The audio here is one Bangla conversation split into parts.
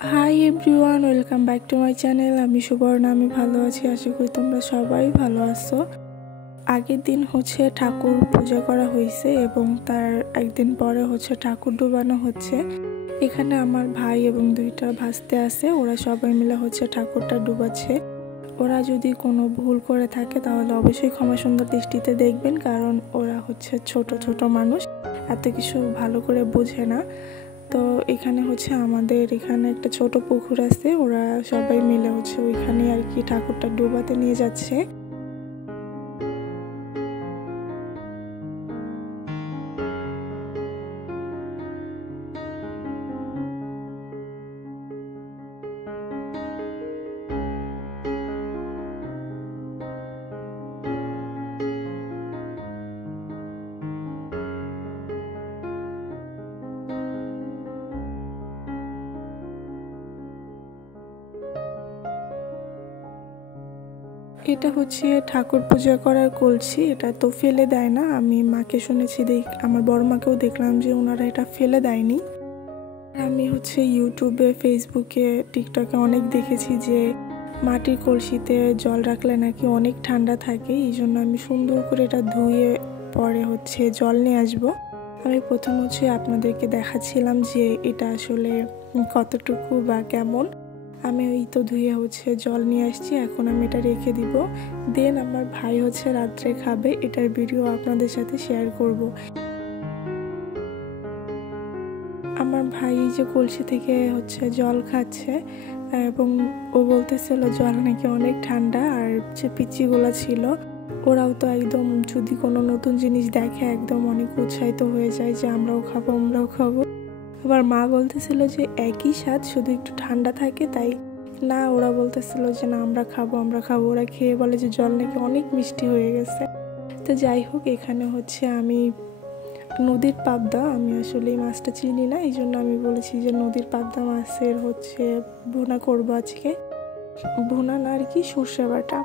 Hi everyone, welcome back to my channel. আমি সুবর্ণা, আমি ভালো আছি। আশা করি তোমরা সবাই ভালো আছো। আগের দিন ঠাকুর পূজা করা হয়েছে এবং তার একদিন পরে ঠাকুর ডুবানো হচ্ছে। এখানে আমার ভাই এবং দুইটা ভাস্তে আছে, ওরা সবাই মিলে ঠাকুরটা ডুবাচ্ছে। ওরা যদি কোনো ভুল করে থাকে তাহলে অবশ্যই ক্ষমা সুন্দর দৃষ্টিতে দেখবেন, কারণ ওরা ছোট ছোট মানুষ, এত কিছু ভালো করে বোঝে না। তো এখানে আমাদের এখানে একটা ছোট পুকুর আছে, ওরা সবাই মিলে ওইখানে আর কি ঠাকুরটা ডুবাতে নিয়ে যাচ্ছে। এটা ঠাকুর পূজা করার কলসি, এটা তো ফেলে দেয় না। আমি মাকে শুনেছি, আমার বড় মাকেও দেখলাম যে ওনারা এটা ফেলে দেয়নি। আমি ইউটিউবে, ফেসবুকে, টিকটকে অনেক দেখেছি যে মাটির কলসিতে জল রাখলে নাকি অনেক ঠান্ডা থাকে। এই জন্য আমি সুন্দর করে এটা ধুয়ে পরে জল নিয়ে আসবো। আমি প্রথম আপনাদেরকে দেখাচ্ছিলাম যে এটা আসলে কতটুকু বা কেমন। আমি ওই তো ধুয়ে জল নিয়ে আসছি, এখন আমি এটা রেখে দিব। দেন আমার ভাই রাত্রে খাবে, এটার ভিডিও আপনাদের সাথে শেয়ার করব। আমার ভাই এই যে কলসি থেকে জল খাচ্ছে এবং ও বলতেছিল জল নাকি অনেক ঠান্ডা। আর যে পিচিগুলো ছিল ওরাও তো একদম, যদি কোনো নতুন জিনিস দেখে একদম অনেক উৎসাহিত হয়ে যায় যে আমরাও খাবো আমরাও খাবো। আবার মা বলতেছিল যে একই স্বাদ, শুধু একটু ঠান্ডা থাকে তাই না। ওরা বলতেছিল যে না আমরা খাবো আমরা খাবো। ওরা খেয়ে বলে যে জল নাকি অনেক মিষ্টি হয়ে গেছে। তো যাই হোক, এখানে আমি নদীর পাবদা, আমি আসলে এই মাছটা চিনি না, এই জন্য আমি বলেছি যে নদীর পাবদা মাছের ভুনা করবো আজকে। ভুনা না আর কি, সর্ষে বাটা।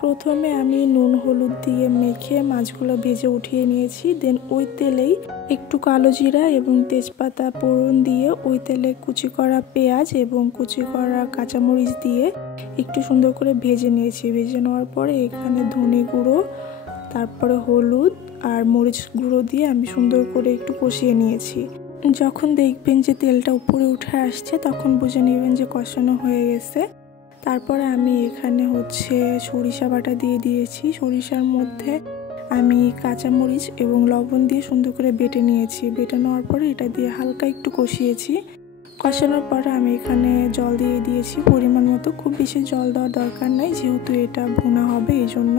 প্রথমে আমি নুন হলুদ দিয়ে মেখে মাছগুলো ভেজে উঠিয়ে নিয়েছি। দেন ওই তেলেই একটু কালো জিরা এবং তেজপাতা ফোড়ন দিয়ে ওই তেলে কুচি করা পেঁয়াজ এবং কুচি করা কাঁচামরিচ দিয়ে একটু সুন্দর করে ভেজে নিয়েছি। ভেজে নেওয়ার পরে এখানে ধনে গুঁড়ো, তারপরে হলুদ আর মরিচ গুঁড়ো দিয়ে আমি সুন্দর করে একটু কষিয়ে নিয়েছি। যখন দেখবেন যে তেলটা উপরে উঠে আসছে তখন বুঝে নেবেন যে কষানো হয়ে গেছে। তারপরে আমি এখানে সরিষা বাটা দিয়ে দিয়েছি। সরিষার মধ্যে আমি কাঁচামরিচ এবং লবণ দিয়ে সুন্দর করে বেটে নিয়েছি। বেটে নেওয়ার পরে এটা দিয়ে হালকা একটু কষিয়েছি। কষানোর পরে আমি এখানে জল দিয়ে দিয়েছি পরিমাণ মতো। খুব বেশি জল দেওয়ার দরকার নাই, যেহেতু এটা ভুনা হবে এই জন্য।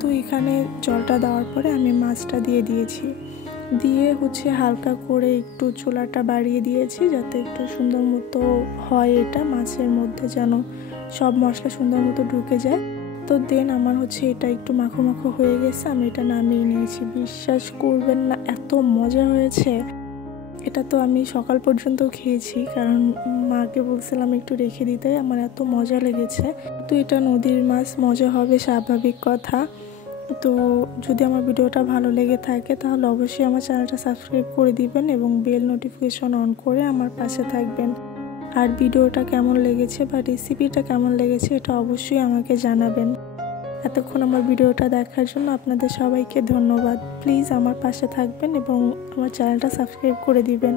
তো এখানে জলটা দেওয়ার পরে আমি মাছটা দিয়ে দিয়েছি। দিয়ে হালকা করে একটু চুলাটা বাড়িয়ে দিয়েছি যাতে একটু সুন্দর মতো হয়, এটা মাছের মধ্যে যেন সব মশলা সুন্দর মতো ঢুকে যায়। তো দেন আমার এটা একটু মাখো মাখো হয়ে গেছে, আমি এটা নামিয়ে নিয়েছি। বিশ্বাস করবেন না, এত মজা হয়েছে। এটা তো আমি সকাল পর্যন্ত খেয়েছি, কারণ মাকে বলছিলাম একটু রেখে দিতে, আমার এত মজা লেগেছে। তো এটা নদীর মাছ, মজা হবে স্বাভাবিক কথা। তো যদি আমার ভিডিওটা ভালো লেগে থাকে তাহলে অবশ্যই আমার চ্যানেলটা সাবস্ক্রাইব করে দিবেন এবং বেল নোটিফিকেশন অন করে আমার পাশে থাকবেন। আর ভিডিওটা কেমন লেগেছে বা রেসিপিটা কেমন লেগেছে এটা অবশ্যই আমাকে জানাবেন। এতক্ষণ আমার ভিডিওটা দেখার জন্য আপনাদের সবাইকে ধন্যবাদ। প্লিজ আমার পাশে থাকবেন এবং আমার চ্যানেলটা সাবস্ক্রাইব করে দিবেন।